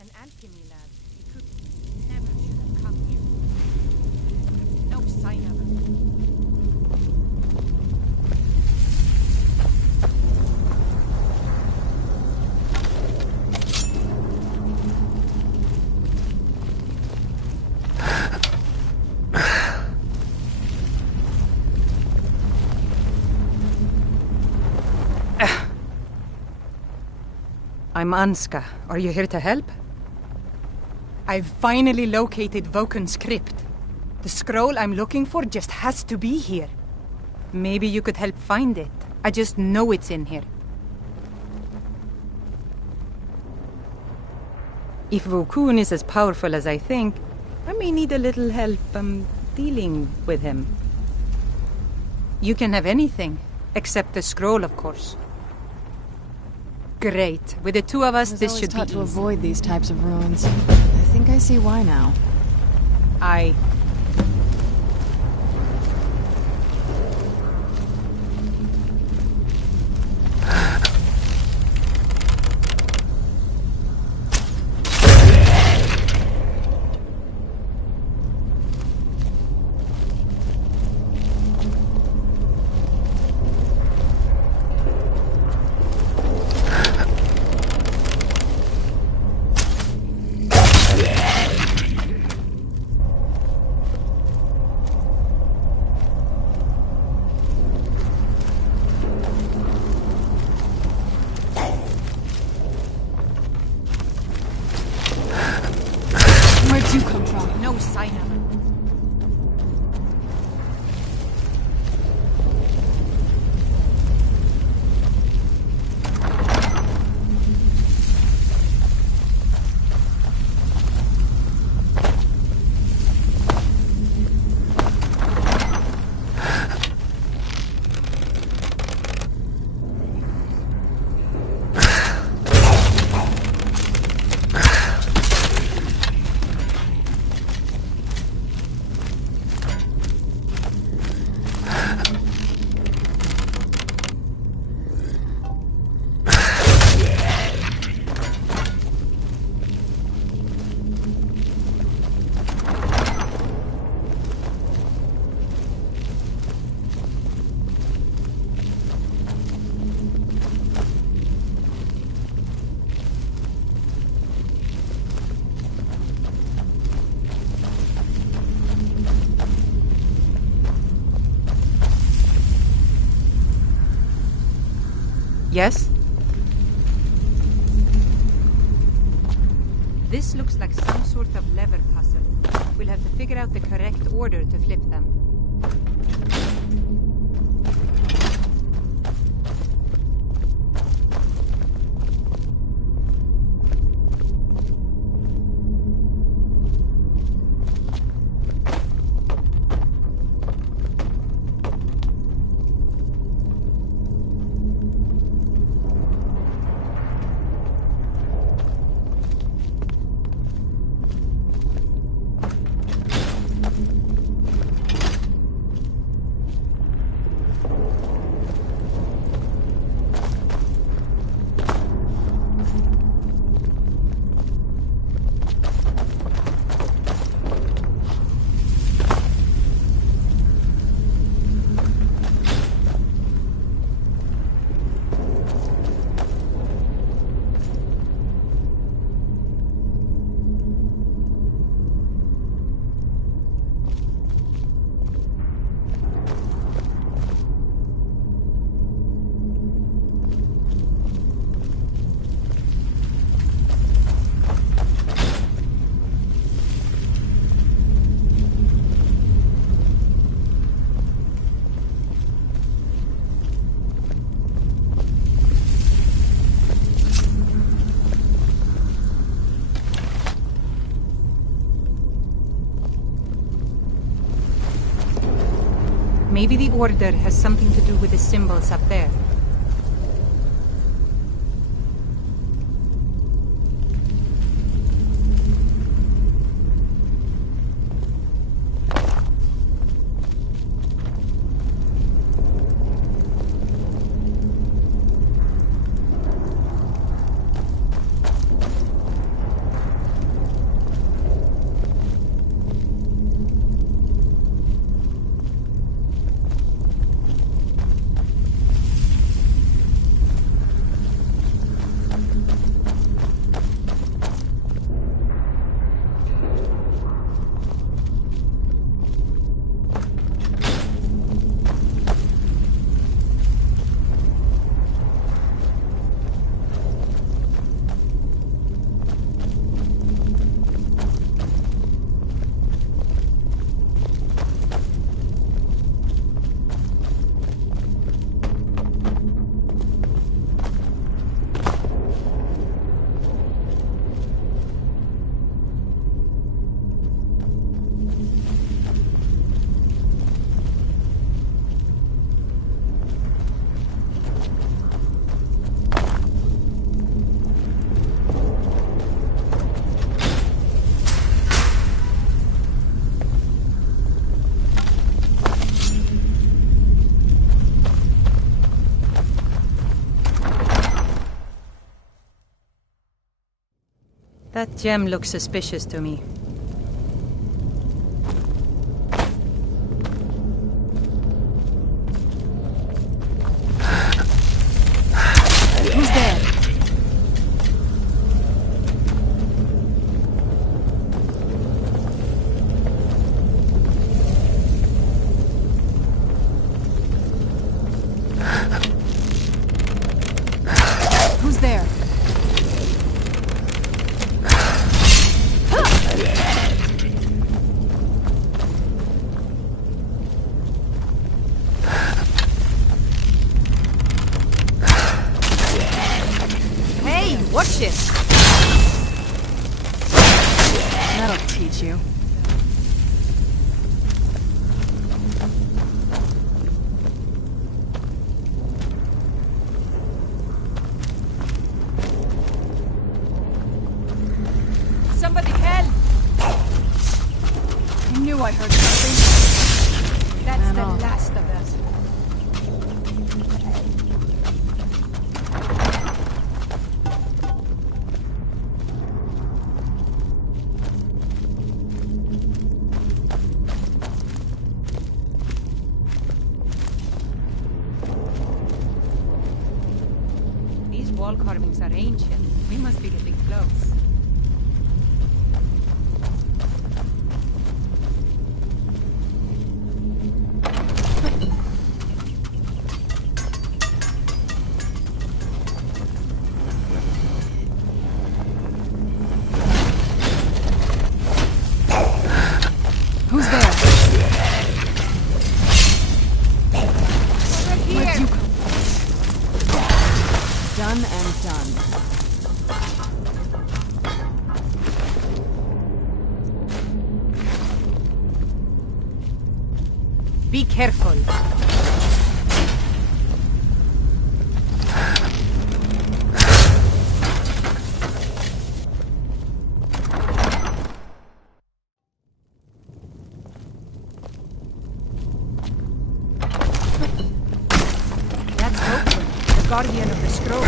An alchemy lab. He could never should have come here. No sign of him. I'm Anska. Are you here to help? I've finally located Vokun's crypt. The scroll I'm looking for just has to be here. Maybe you could help find it. I just know it's in here. If Vokun is as powerful as I think, I may need a little help dealing with him. You can have anything, except the scroll, of course. Great. With the two of us, this should be taught to easy. avoid these types of ruins. I think I see why now. I... Where'd you come from? No sign of it. Yes? This looks like some sort of lever puzzle. We'll have to figure out the correct order to flip them. Maybe the Order has something to do with the symbols up there. That gem looks suspicious to me. Who's there? Who's there? Watch it! That'll teach you. Somebody help! I knew I heard something. That's the last of us. Wall carvings are ancient. We must be getting close. Who's there? Over here. Where'd you come from? Done and done. Be careful. That's Oakland, the guardian of the scroll.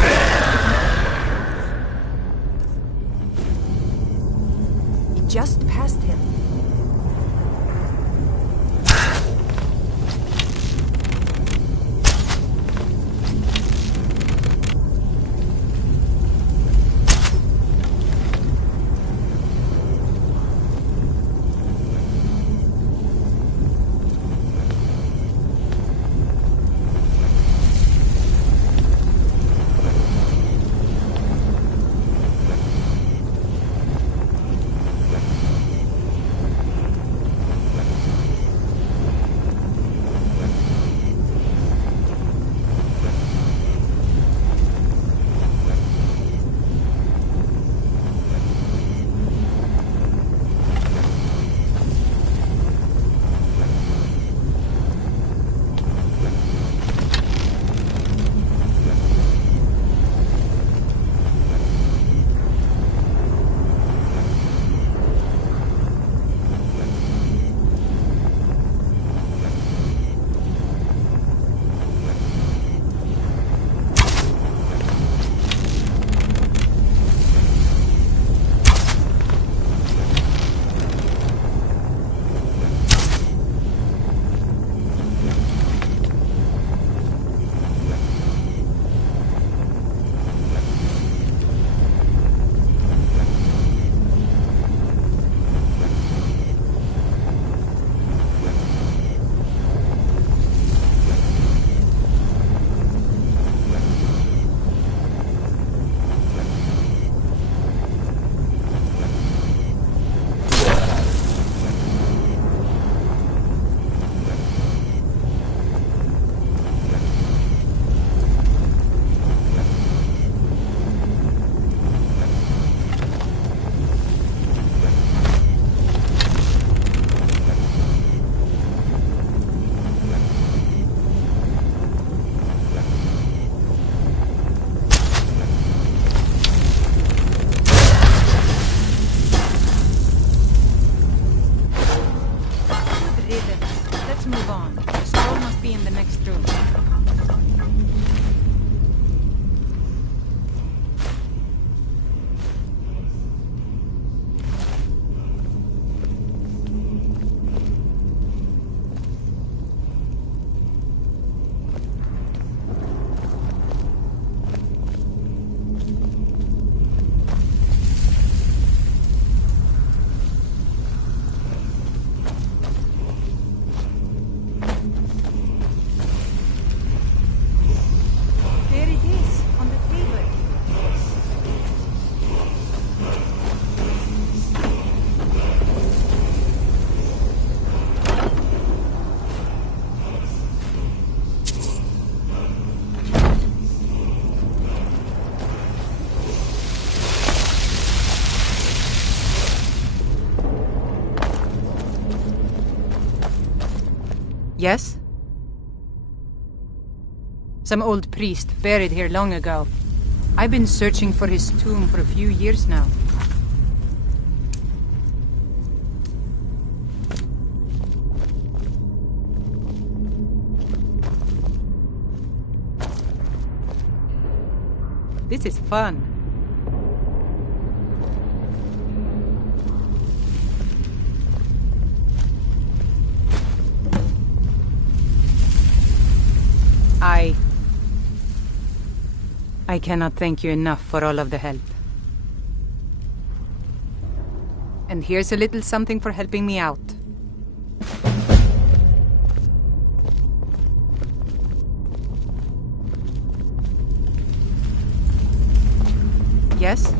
You just passed him. Yes? Some old priest buried here long ago. I've been searching for his tomb for a few years now. This is fun. I cannot thank you enough for all of the help. And here's a little something for helping me out. Yes?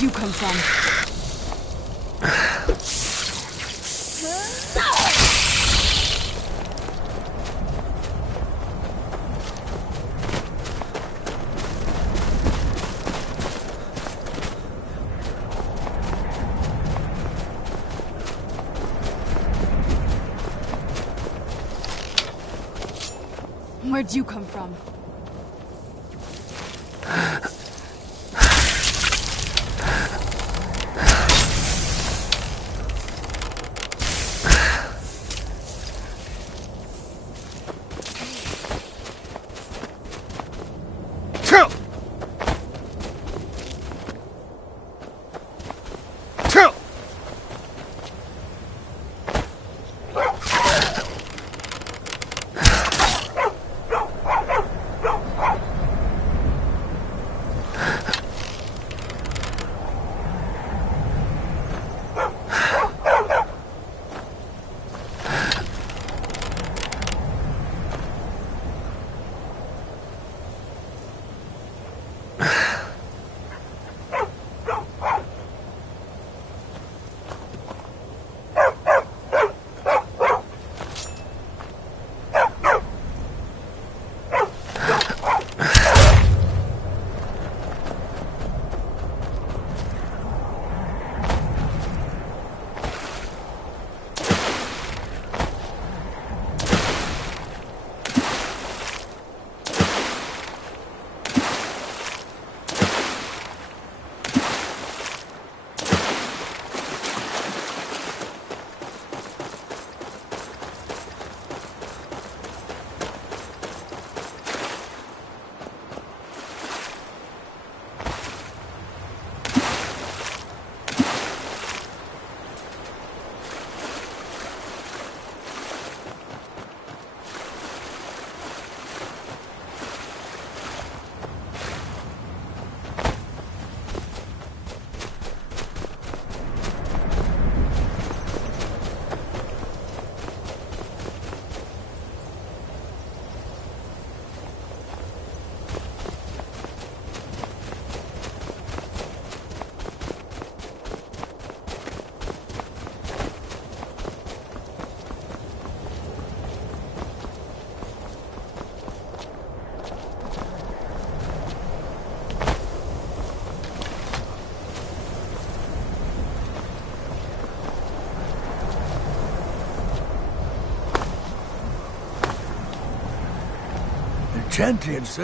Where'd you come from? Where'd you come from?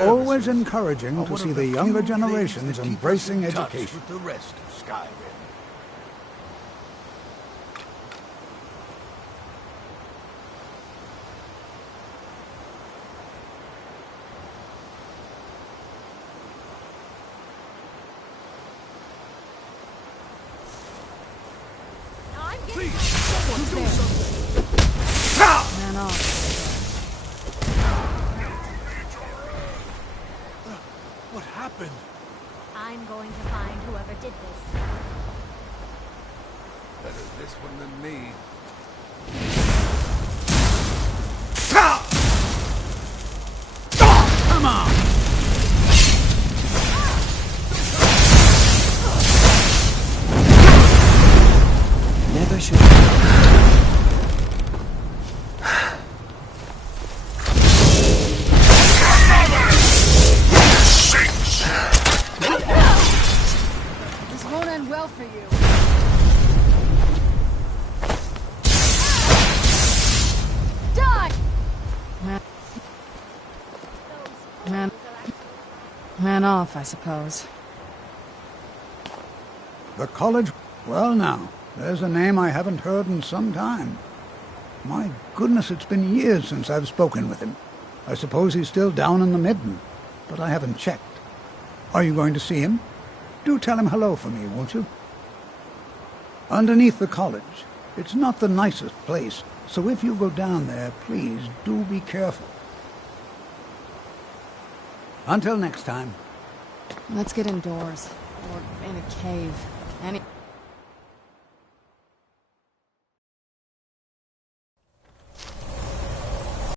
Always encouraging to see the younger generations embracing education. With the rest of Skyrim. Man off. What happened? I'm going to find whoever did this. Better this one than me. Come on! Never should. This won't end well for you. Die! Man off, I suppose. The college? Well now, there's a name I haven't heard in some time. My goodness, it's been years since I've spoken with him. I suppose he's still down in the Midden, but I haven't checked. Are you going to see him? Do tell him hello for me, won't you? Underneath the college. It's not the nicest place, so if you go down there, please do be careful. Until next time. Let's get indoors. Or in a cave.